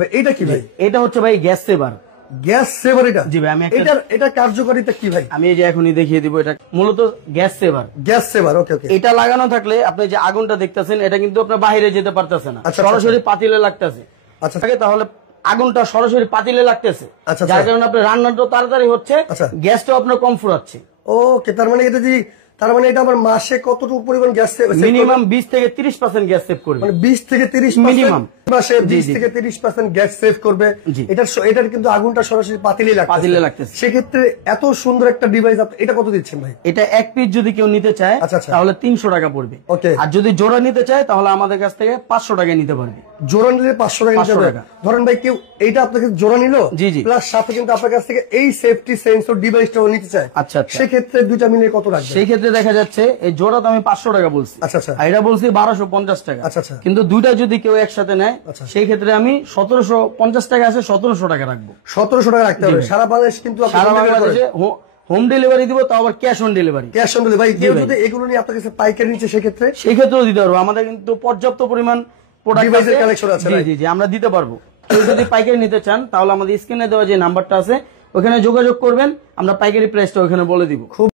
এটা কি ভাই? এটা হচ্ছে ভাই গ্যাস সেভার। গ্যাস সেভার এটা? জি ভাই, আমি এটা কার্যকারিতা কি ভাই? আমি এই যে এখনই দেখিয়ে দিব। এটা মূলত গ্যাস সেভার। গ্যাস সেভার, ওকে ওকে। এটা লাগানো থাকলে আপনি যে আগুনটা দেখতেছেন এটা কিন্তু আপনার বাইরে যেতে পারতেছে না, আচ্ছা, সরাসরি পাতিলে লাগতেছে। আচ্ছা তাহলে আগুনটা সরাসরি পাতিলে লাগতেছে, আচ্ছা, যার কারণে আপনার রান্নাটা তাড়াতাড়ি হচ্ছে, আচ্ছা। গ্যাসটাও আপনার কম ফুরাচ্ছে। ওকে, তার মানে এটা এটা আমার মাসে কতটুকু পরিমাণ গ্যাস সেভ? মিনিমাম 20 থেকে 30% গ্যাস সেভ করবে। মানে 20 থেকে 30 মিনিমাম মাসে 20 থেকে 30% গ্যাস সেভ করবে। এটার কিন্তু আগুনটা সরাসরি পাতিলে লাগতেছে। সেক্ষেত্রে এত সুন্দর একটা ডিভাইস এটা কত দিচ্ছেন ভাই? এটা এক পিস যদি কেউ নিতে চায় তাহলে 300 টাকা পড়বে। ওকে। আর যদি জোড়া নিতে চায় তাহলে আমাদের কাছ থেকে 500 টাকায় নিতে পারবে। জোড়া নিলে 500 টাকা নিতে পারবে। ধরেন ভাই কেউ এইটা আপনাকে জোড়া নিল, প্লাস সাথে কিন্তু আপনার কাছ থেকে এই সেফটি সেন্সর ডিভাইসটাও নিতে চায়, আচ্ছা, সেক্ষেত্রে দুইটা মিলিয়ে কত রাখবে? সেই ক্ষেত্রে দেখা যাচ্ছে এই জোড়া তো আমি 500 টাকা বলছি, আচ্ছা আচ্ছা, এটা বলছি 1250 টাকা। আচ্ছা আচ্ছা, কিন্তু দুইটা যদি কেউ একসাথে নেয় সেই ক্ষেত্রে আমি 1750 টাকা আছে 1700 টাকা রাখবো। 1700 টাকা রাখতে হবে। সারা বাংলাদেশ কিন্তু সারা বাংলাদেশে হোম ডেলিভারি দিব, তো আবার cash on delivery. Cash on delivery. কেউ যদি এগুলো নিয়ে আপনার কাছে পাইকারি নিচ্ছে সেই ক্ষেত্রেও দিতে পারবো। আমাদের কিন্তু পর্যাপ্ত পরিমাণ প্রোডাক্ট কালেকশন আছে। জি জি, আমরা দিতে পারবো। কেউ যদি পাইকারি নিতে চান তাহলে আমাদের স্ক্রিনে দেওয়া যে নাম্বারটা আছে ওখানে যোগাযোগ করবেন, আমরা পাইকারি প্রাইসটা ওখানে বলে দিব।